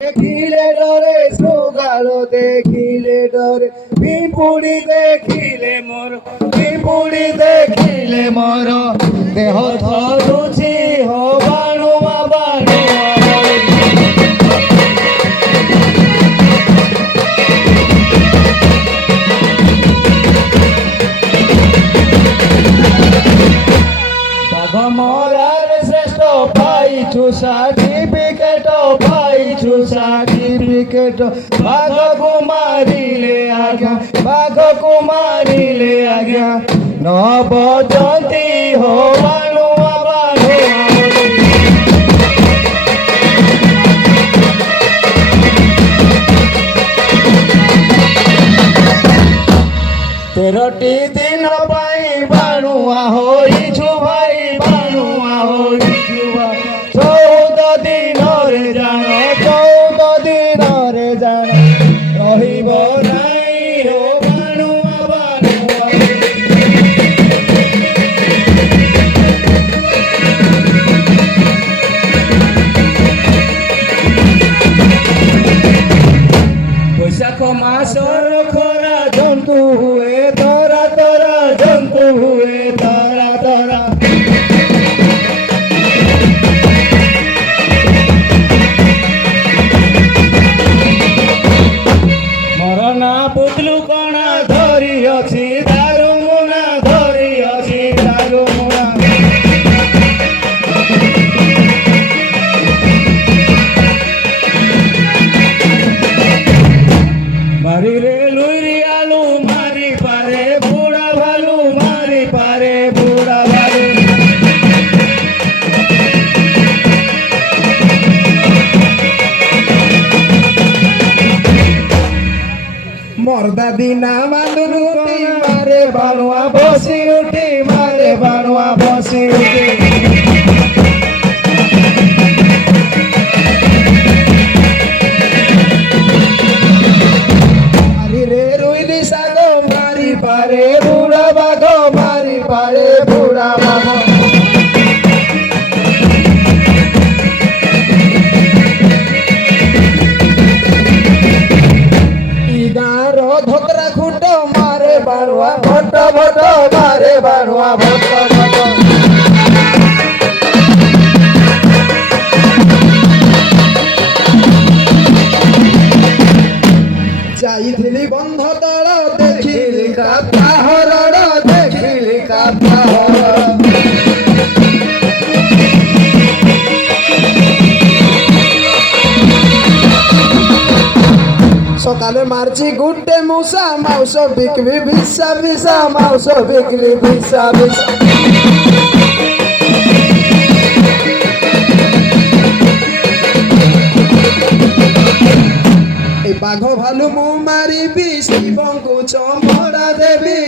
দেখিলে ডরে সুগাল দেখিলে ডরে পিপুড়ি দেখিলে মোর দেহ থরুছি হবাণুয়া বাঘ মরার শ্রেষ্ঠ পাইছু সার্টিফিকেট বাঘ কুমারিলে আজ্ঞা নবজন্তি হবাণুয়া তেরোটি দিন পাই বাণুয়া হইছু ভাই বাণুয়া হইছু 14 দিনরে জান রহিব নাই হো বাণুয়া বৈশাখ মাসর খরা জন্তু হুয়ে তরা জন্তু হুয়ে তরা মরনা পুতলু কণা ধরি অছি দারু মুনা মারি রে লুইরি আলু মারি পারে বুড়া ভালু মর্দা দিনা মানুষটি মারে বাণুয়া বসি উঠি মারি রে রুইলি শাগ মারি পারে বুড়া বাঘ ধোকরা খুঁট মারে বাণুয়া ভট মারে বাণুয়া ভট যাইଥିଲି বন্ধ তଳ ଦେଖିଲି କାତା ହରଡ଼ সকালে মারছি গুড্ডে মূষা মাউস বিক্রি ভিসা মাউস বিক্রি ভিসা এই বাঘ ভালু মু মারিবি শিবঙ্কু চমড়া দেবি